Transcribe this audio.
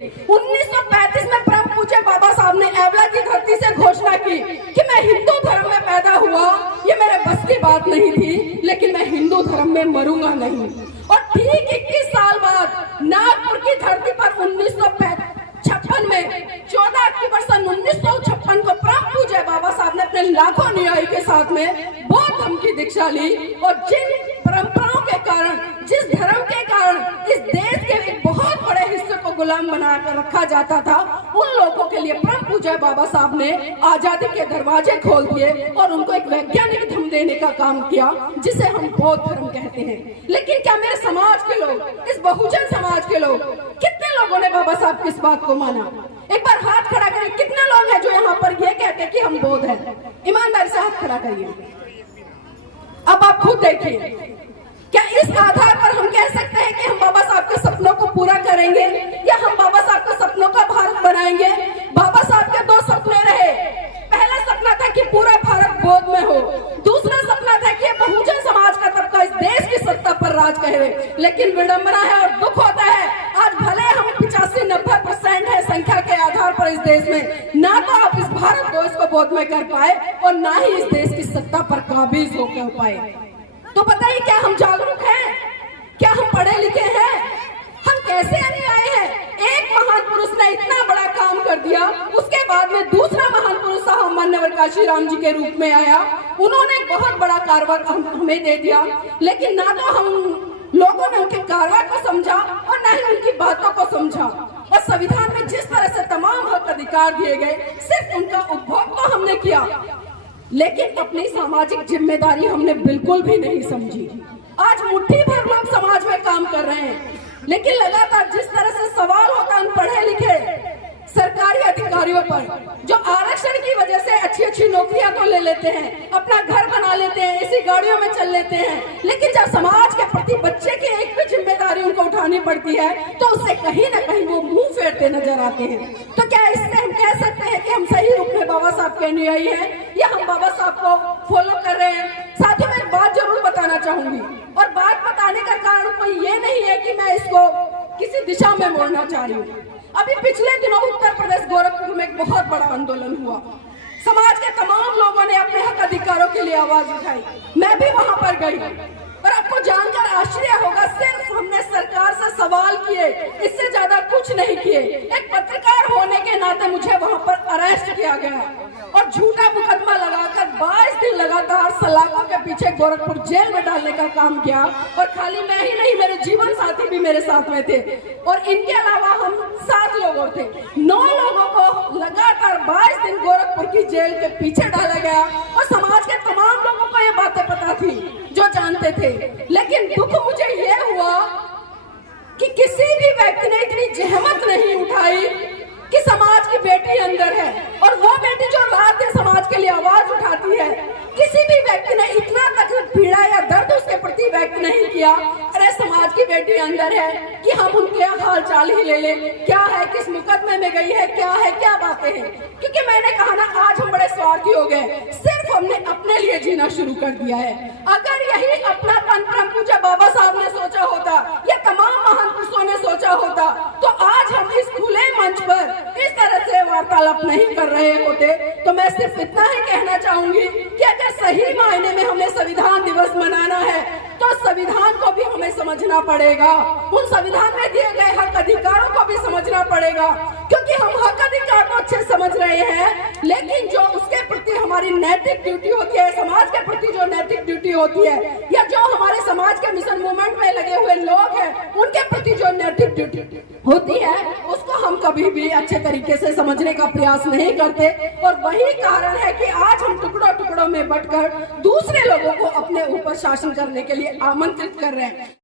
1935 में परम पूज्य बाबा साहब ने एवला की धरती से घोषणा की कि मैं हिंदू धर्म में पैदा हुआ, ये मेरे बस की बात नहीं थी, लेकिन मैं हिंदू धर्म में मरूंगा नहीं। और ठीक 21 साल बाद नागपुर की धरती पर 1956 में 14 अक्टूबर सन 1956 को परम पूज्य बाबा साहब ने अपने लाखों अनुयायी के साथ में बौद्ध धर्म की दीक्षा ली। और जिन परंपराओं के कारण, जिस धर्म के कारण इस देश के एक बहुत बड़े हिस्से को गुलाम बनाकर रखा जाता था, उन लोगों के लिए परम पूज्य बाबा साहब ने आजादी के दरवाजे खोल दिए और उनको एक वैज्ञानिक धर्म देने का काम किया, जिसे हम बौद्ध धर्म कहते हैं। लेकिन क्या मेरे समाज के लोग, इस बहुजन समाज के लोग, कितने लोगों ने बाबा साहब की इस बात को माना? एक बार हाथ खड़ा करिए, कितने लोग हैं जो यहाँ पर ये कहते हैं कि हम बौद्ध हैं? ईमानदारी से हाथ खड़ा करिए। अब आप खुद देखिए, क्या इस आधार पर हम कह सकते हैं कि हम बाबा साहब के सपनों को पूरा करेंगे, या हम बाबा साहब के सपनों का भारत बनाएंगे? बाबा साहब के दो सपने रहे। पहला सपना था कि पूरा भारत बौद्ध में हो, दूसरा सपना था कि बहुजन समाज का तबका इस देश की सत्ता पर राज करे। लेकिन विडंबना है और दुख होता है, आज भले हम 85-90% है संख्या के आधार पर इस देश में, ना तो आप इस भारत देश को बौद्ध में कर पाए और ना ही इस देश की सत्ता पर काबिज होकर पाए। तो बताइए, क्या हम जागरूक हैं? क्या हम पढ़े लिखे हैं? हम कैसे अनुयायी हैं? एक महान पुरुष ने इतना बड़ा काम कर दिया, उसके बाद में दूसरा महान पुरुष साहब मान्यवर काशीराम जी के रूप में आया, उन्होंने एक बहुत बड़ा कारवार हमें दे दिया। लेकिन ना तो हम लोगों ने उनके कारवार को समझा और ना ही उनकी बातों को समझा। और संविधान में जिस तरह से तमाम हक अधिकार दिए गए, सिर्फ उनका उपभोग तो हमने किया, लेकिन अपनी सामाजिक जिम्मेदारी हमने बिल्कुल भी नहीं समझी। आज मुट्ठी भर लोग समाज में काम कर रहे हैं, लेकिन लगातार जिस तरह से सवाल होता है पढ़े लिखे सरकारी अधिकारियों पर, जो आरक्षण की वजह से अच्छी नौकरियां तो ले लेते हैं, अपना घर बना लेते हैं, इसी गाड़ियों में चल लेते हैं, लेकिन जब समाज के प्रति बच्चे की एक भी जिम्मेदारी उनको उठानी पड़ती है, तो उससे कहीं ना कहीं वो मुंह फेरते नजर आते हैं। तो क्या इससे हम कह सकते हैं कि हम सही रूप में बाबा साहब के अनुयायी हैं, या हम बाबा साहब को फॉलो कर रहे हैं? साथियों, मैं एक बात जरूर बताना चाहूंगी, और बात बताने का कारण कोई ये नहीं है कि मैं इसको किसी दिशा में मोड़ना चाह रही हूँ। अभी पिछले दिनों उत्तर प्रदेश गोरखपुर में एक बहुत बड़ा आंदोलन हुआ। समाज के तमाम लोगों ने अपने हक अधिकारों के लिए आवाज उठाई। मैं भी वहां पर गई और आपको जानकर आश्चर्य होगा, सिर्फ हमने सरकार से सवाल किए, इससे ज्यादा कुछ नहीं किए। एक पत्रकार होने के नाते मुझे वहां पर अरेस्ट किया गया और झूठा मुकदमा लगाकर 22 दिन लगातार सलाखों के पीछे गोरखपुर जेल में डालने का काम किया। और खाली मैं ही नहीं, मेरे जीवन साथी भी मेरे साथ में थे, और इनके अलावा हम 7 लोग और थे। 9 लोगों को लगातार 22 दिन गोरखपुर की जेल के पीछे डाला गया। और समाज के तमाम लोगों को ये बातें पता थी, जो जानते थे। लेकिन दुख मुझे ये हुआ कि किसी भी व्यक्ति ने इतनी जहमत नहीं उठाई कि समाज की बेटी अंदर है, और वो बेटी जो रात दिन समाज के लिए आवाज उठाती है, किसी भी व्यक्ति ने इतना तक पीड़ा या दर्द उसके प्रति व्यक्त नहीं किया। अरे समाज की बेटी अंदर है कि हम उनके हाल चाल ही ले ले, क्या है, किस मुकदमे में गई है, क्या है, क्या बातें हैं। क्योंकि मैंने कहा ना, आज हम बड़े स्वार्थी हो गए, सिर्फ हमने अपने लिए जीना शुरू कर दिया है। अगर यही अपनापन परम पूज्य बाबा साहब ने सोचा होता, या तमाम महान पुरुषों ने सोचा होता, तो आज हम इस खुले मंच पर इस तरह से वार्तालाप नहीं कर रहे होते। तो मैं सिर्फ इतना ही कहना चाहूंगी कि अगर सही मायने में हमें संविधान दिवस मनाना है, तो संविधान को भी हमें समझना पड़ेगा, उन संविधान में दिए गए हक अधिकारों को भी समझना पड़ेगा। क्योंकि हम हक अधिकार तो अच्छे समझ रहे हैं, लेकिन जो उसके प्रति हमारी नैतिक ड्यूटी होती है, समाज के प्रति जो नैतिक ड्यूटी होती है, या जो हमारे समाज के मिशन मूवमेंट में लगे हुए लोग हैं, उनके प्रति जो नैतिक ड्यूटी होती है, उसको हम कभी भी अच्छे तरीके से समझने का प्रयास नहीं करते। और वही कारण है कि आज हम टुकड़ों टुकड़ों में बंटकर दूसरे लोगों को अपने ऊपर शासन करने के लिए आमंत्रित कर रहे हैं।